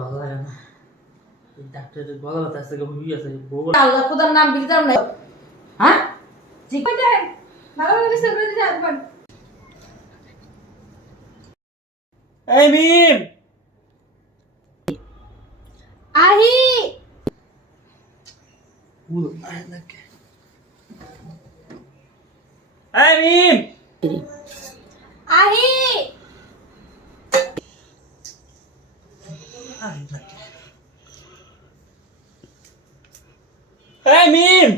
ভালো লাগে না এই ডাক্তারের গলা ব্যথা আছে ভুগি আছে বউ আল্লাহ খোদার নাম বিলতাম না হ্যাঁ ঠিক ভালো ভালো বিচার করে দিতে একবার এই মিম আহি এই মিম আহি এই মিম!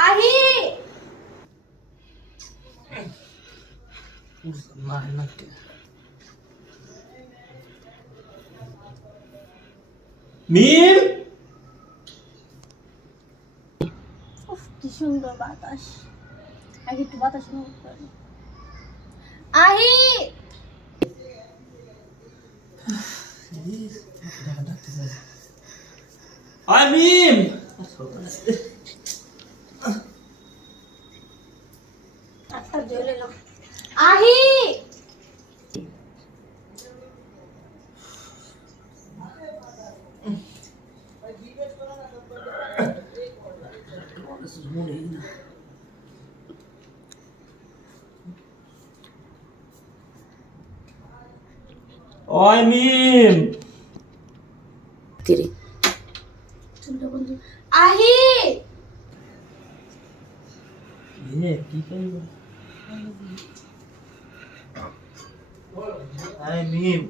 আহি! মার নাকি মিম কি সুন্দর বাতাস। আগে একটু বাতাস অনুভব করি আহি আই মিম আচ্ছা ওই মিম তিরি চুলটা বন্ধু আহি এ কি কইব আই মিম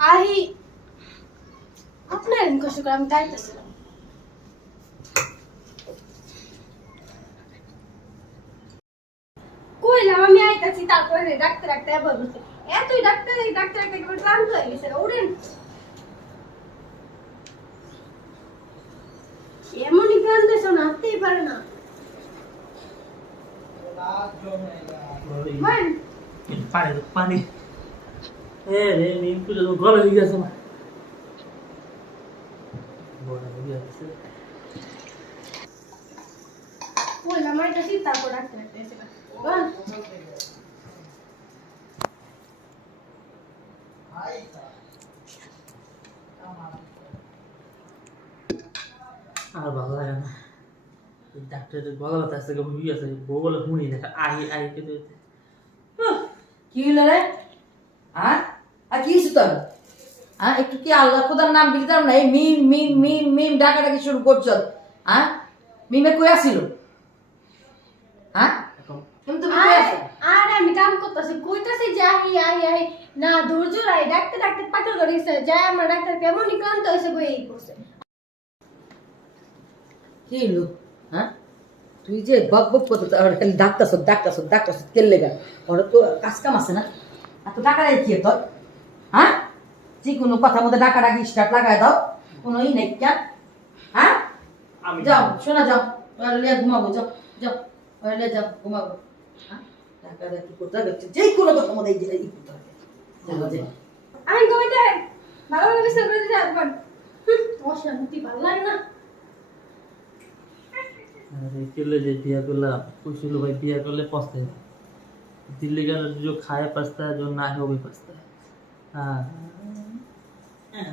আহি আপনার এরকম কষ্ট করে আমি তাইতেছিলাম কইলাম আমি আইতাছি তারপরে ডাক্তার একটা এবার বলছে এতই ডাক্তার এই ডাক্তার একেবারে ক্লান্ত হয়ে গেছে উড়েন এমনই ক্লান্ত হয়েছে না পারে না। পানি পানি এ রে মিম গলা হয়ে গেছে না গলা হয়ে গেছে। কইলাম আইতাছি তারপর ডাক্তার একটা এসে বল। আর ভালো লাগে না। এই ডাক্তারের গলা ব্যথা আছে আছে আই কে হইল রে? হ্যাঁ? আর কি হয়েছে তোর? হ্যাঁ একটু কি আল্লাহ খোদার নাম না এই মিম মিম মিম মিম ডাকাডাকি শুরু করছ। হ্যাঁ? মিমে কই আসিল? হ্যাঁ? তুমি তুমি কই আর আর আমি কাম করতেছি কইতাছি যে আহি আহি আহি। না ধৈর্য রাই ডাক্তার ডাক্তার পাটল করেছে যায় আমার ডাক্তার কেমন ক্লান্ত হয়েছে বই এই করছে। কি হইল হ্যাঁ? তুই যে বক বক করতে আর খালি ডাক্তার সব ডাক্তার সব ডাক্তার সব কেলে গা ওর তো কাজ কাম আছে না? এত টাকা দেয় কি তোর? হ্যাঁ? যে কোনো কথা মধ্যে ডাকা ডাকি স্টার্ট লাগাই দাও কোনো ই নেই কেন? হ্যাঁ? আমি যাও শোনা যাও ওরা ঘুমাবো যাও যাও ওরা যাও ঘুমাবো। টাকা দেখি গেছে দিল্লি গেল খায় পাস্তা যে না হবে পাস্তা হ্যাঁ।, হ্যাঁ।